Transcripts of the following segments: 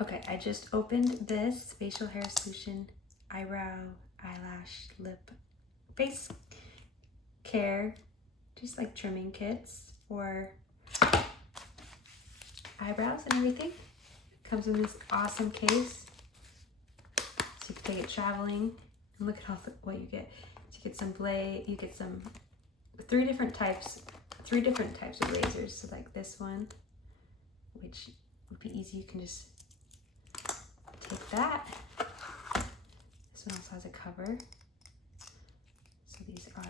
Okay, I just opened this facial hair solution, eyebrow, eyelash, lip, face care, just like trimming kits for eyebrows and everything. Comes in this awesome case, so you can take it traveling. And look at what you get. So you get some blade, you get some three different types of razors. So like this one, which would be easy. You can just take that. This one also has a cover. So these are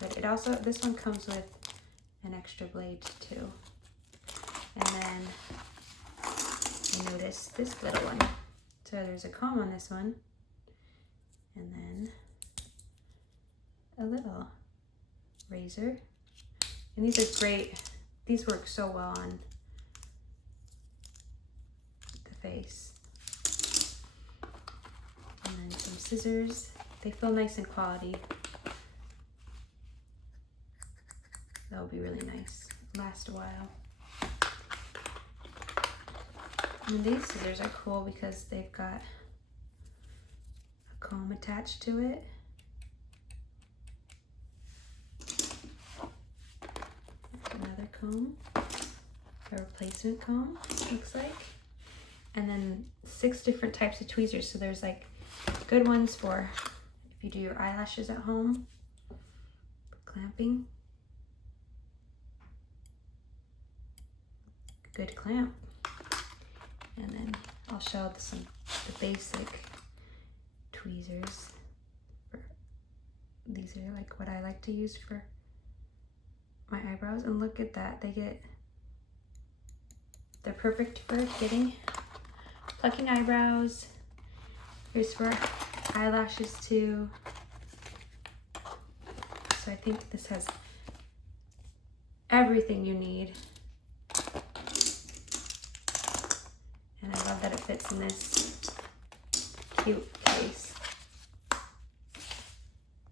good. It also, this one comes with an extra blade too. And then I noticed this little one. So there's a comb on this one. And then a little razor. And these are great. These work so well on the face. And then some scissors. They feel nice and quality. That would be really nice. Last a while. And these scissors are cool because they've got a comb attached to it. There's another comb, a replacement comb, looks like. And then 6 different types of tweezers. So there's like good ones for if you do your eyelashes at home, clamping. Good clamp. And then I'll show the basic tweezers. These are like what I like to use for my eyebrows. And look at that, they're perfect for plucking eyebrows. Here's for eyelashes too. So I think this has everything you need. And I love that it fits in this cute case.